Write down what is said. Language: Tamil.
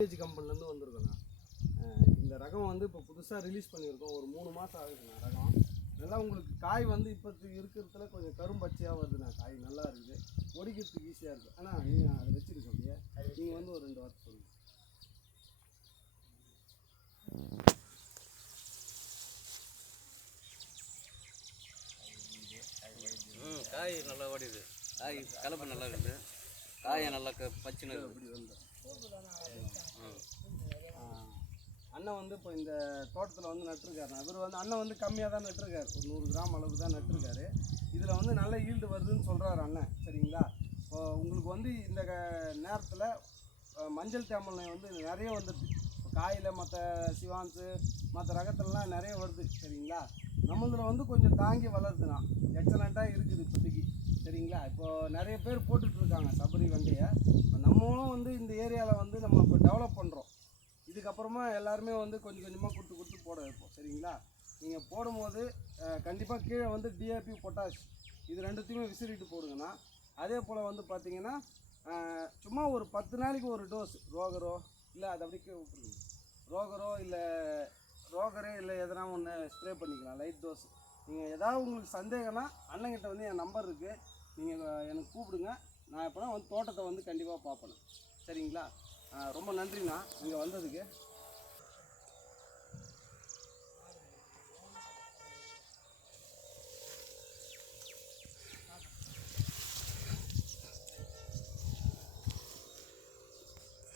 கம்பெனிலேருந்து வந்திருக்கோண்ணா. இந்த ரகம் வந்து இப்போ புதுசாக ரிலீஸ் பண்ணியிருக்கோம். ஒரு 3 மாதம் ஆகுதுண்ணா ரகம். நல்லா உங்களுக்கு காய் வந்து இப்போத்துக்கு இருக்கிறதுல கொஞ்சம் கரும்பச்சையாக வருதுண்ணா. காய் நல்லா இருக்குது, ஒடிக்கிறதுக்கு ஈஸியாக இருக்குது. ஆனால் நீங்கள் அதை வச்சுருக்க அப்படியே நீங்கள் வந்து ஒரு 2 வார்த்தை சொல்லுங்கள். காய் நல்லா ஓடிது, காய் கலப்பு நல்லா இருக்குது, காயை நல்லா பச்சுன்னு அப்படி வந்து அண்ணன் வந்து இப்போ இந்த தோட்டத்தில் வந்து நட்டுருக்காருண்ணா. இவர் வந்து அண்ணன் வந்து கம்மியாக தான் நட்டுருக்காரு, ஒரு 100 கிராம் அளவுக்கு தான் நட்டுருக்காரு. இதில் வந்து நல்ல ஈல்டு வருதுன்னு சொல்கிறாரு அண்ணன். சரிங்களா? இப்போ உங்களுக்கு வந்து இந்த நேரத்தில் மஞ்சள் தேமலை வந்து நிறைய வந்துடுது. இப்போ காயில் மற்ற சிவான்ஸு மற்ற ரகத்துலலாம் நிறைய வருது. சரிங்களா? நம்மளதில் வந்து கொஞ்சம் தாங்கி வளருதுண்ணா, எக்ஸலண்ட்டாக இருக்குது இப்போதைக்கு. சரிங்களா? இப்போது நிறைய பேர் போட்டுட்ருக்காங்க சபரி வெண்டையை. இப்போ நம்மளும் வந்து இந்த ஏரியாவில் வந்து நம்ம இப்போ டெவலப் பண்ணுறோம். இதுக்கப்புறமா எல்லாருமே வந்து கொஞ்சம் கொஞ்சமாக கொடுத்து போட வைப்போம். சரிங்களா? நீங்கள் போடும்போது கண்டிப்பாக கீழே வந்து டிஏபி பொட்டாஷ் இது ரெண்டுத்தையுமே விசிறிட்டு போடுங்கண்ணா. அதே போல் வந்து பார்த்திங்கன்னா சும்மா ஒரு 10 நாளைக்கு ஒரு டோஸ் ரோகரோ இல்லை அது அப்படியே விட்டுருங்க, ரோகரே இல்லை எதனா ஒன்று ஸ்ப்ரே பண்ணிக்கலாம், லைட் டோஸ். நீங்கள் ஏதாவது உங்களுக்கு சந்தேகம்னா அண்ணங்கிட்ட வந்து என் நம்பர் இருக்குது, நீங்கள் எனக்கு கூப்பிடுங்க. நான் எப்போனா வந்து தோட்டத்தை வந்து கண்டிப்பாக பார்ப்பேன். சரிங்களா? ரொம்ப நன்றிண்ணா இங்கே வந்ததுக்கு.